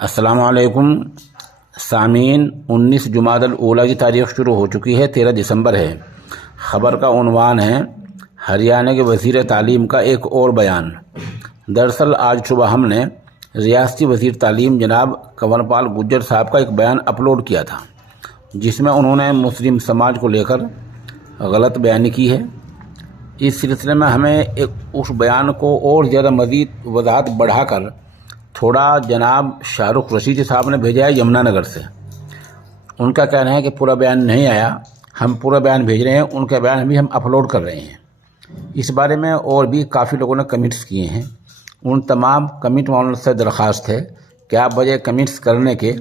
अस्सलामुअलैकुम सामीन। 19 जुमादल ऊला की तारीख शुरू हो चुकी है, 13 दिसंबर है। ख़बर का उन्वान है हरियाणा के वज़ीर तालीम का एक और बयान। दरअसल आज सुबह हमने रियासती वज़ीर तालीम जनाब कंवरपाल गुर्जर साहब का एक बयान अपलोड किया था, जिसमें उन्होंने मुस्लिम समाज को लेकर गलत बयानी की है। इस सिलसिले में हमें उस बयान को और ज़्यादा मज़ीद वजाहत बढ़ाकर थोड़ा जनाब शाहरुख रशीद साहब ने भेजा है यमुनानगर से। उनका कहना है कि पूरा बयान नहीं आया, हम पूरा बयान भेज रहे हैं, उनका बयान भी हम अपलोड कर रहे हैं। इस बारे में और भी काफ़ी लोगों ने कमेंट्स किए हैं। उन तमाम कमेंट वालों से दरख्वास्त है कि आप बजाय कमेंट्स करने के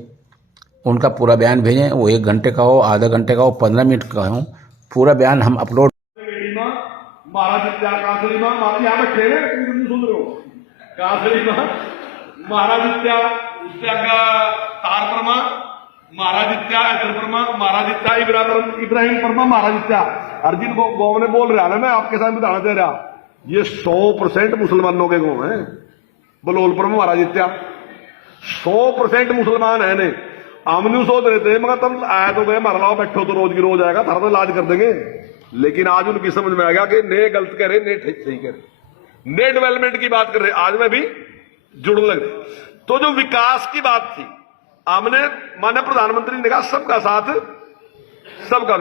उनका पूरा बयान भेजें। वो 1 घंटे का हो, आधा घंटे का हो, 15 मिनट का हो, पूरा बयान हम अपलोड। महाराजित्या तार परमा महाराजित्या इधर परमा महाराजित्या इब्राहिम परमा महाराजित्या अर्जुन गांव ने बोल रहा है। मैं आपके साथ बताना दे रहा, ये 100% मुसलमानों के गांव है। बलोलपुर में महाराजित्या 100% मुसलमान है। ने हमने सोच रहे थे मगर तुम आया तो गए, मर लाओ बैठो तो रोज की रोज आएगा, थारा तो इलाज कर देंगे। लेकिन आज उनकी समझ में आ गया कि ने गलत कह रहे, ने सही कह रहे, ने डेवलपमेंट की बात कर रहे। आज में भी जुड़ने लगे। तो जो विकास की बात थी, हमने माननीय प्रधानमंत्री ने कहा सबका साथ सबका